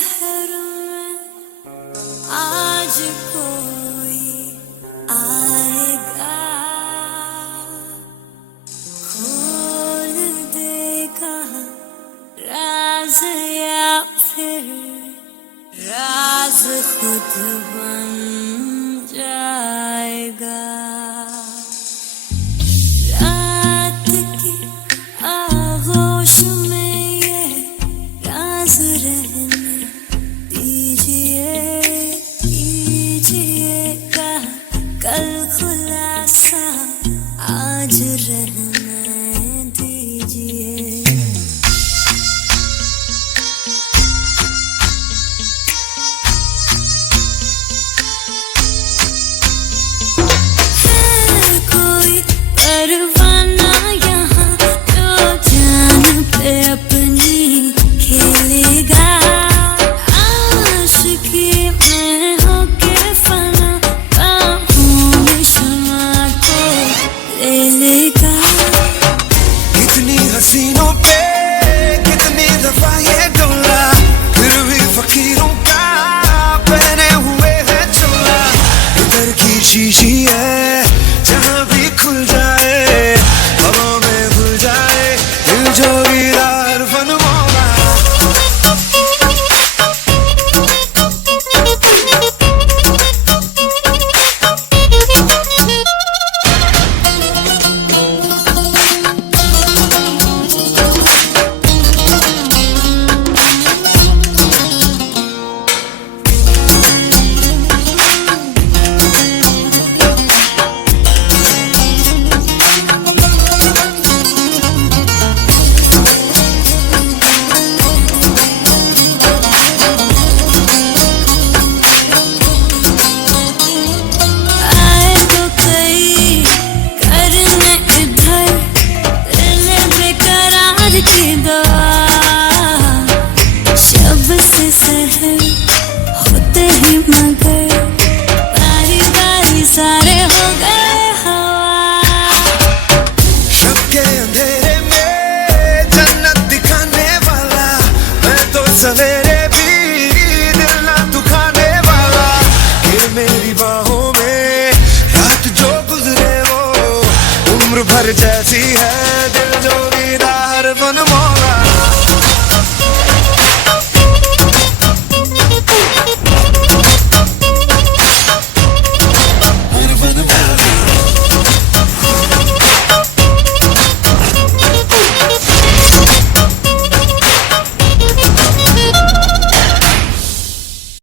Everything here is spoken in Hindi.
शहर में आज कोई आएगा, खोल देगा राज या फिर राज खुद बन जाएगा। रात की आगोश में ये राज रहने दीजिए, कीजिएगा कल खुलासा आज रहने दीजिए। परवाना यहाँ जो जान पे अपनी खेलेगा, आशिकी में होके फना बाहों में शमा को ले लेगा। कितनी हसीनों पे कितनी दफा ये डोला, फिर भी फकीरों का पहने हुए है चोला। इधर की शीशी है जहाँ भी खुल जाए, हवा में भूल जाए दिल जोगीदार फन मौला। होते ही मगर बारी बारी सारे हो गए हवा। शब के अंधेरे में जन्नत दिखाने वाला, मैं तो सवेरे भी दिल ना दुखाने वाला। ये मेरी बाहों में रात जो गुजरे वो उम्र भर जैसे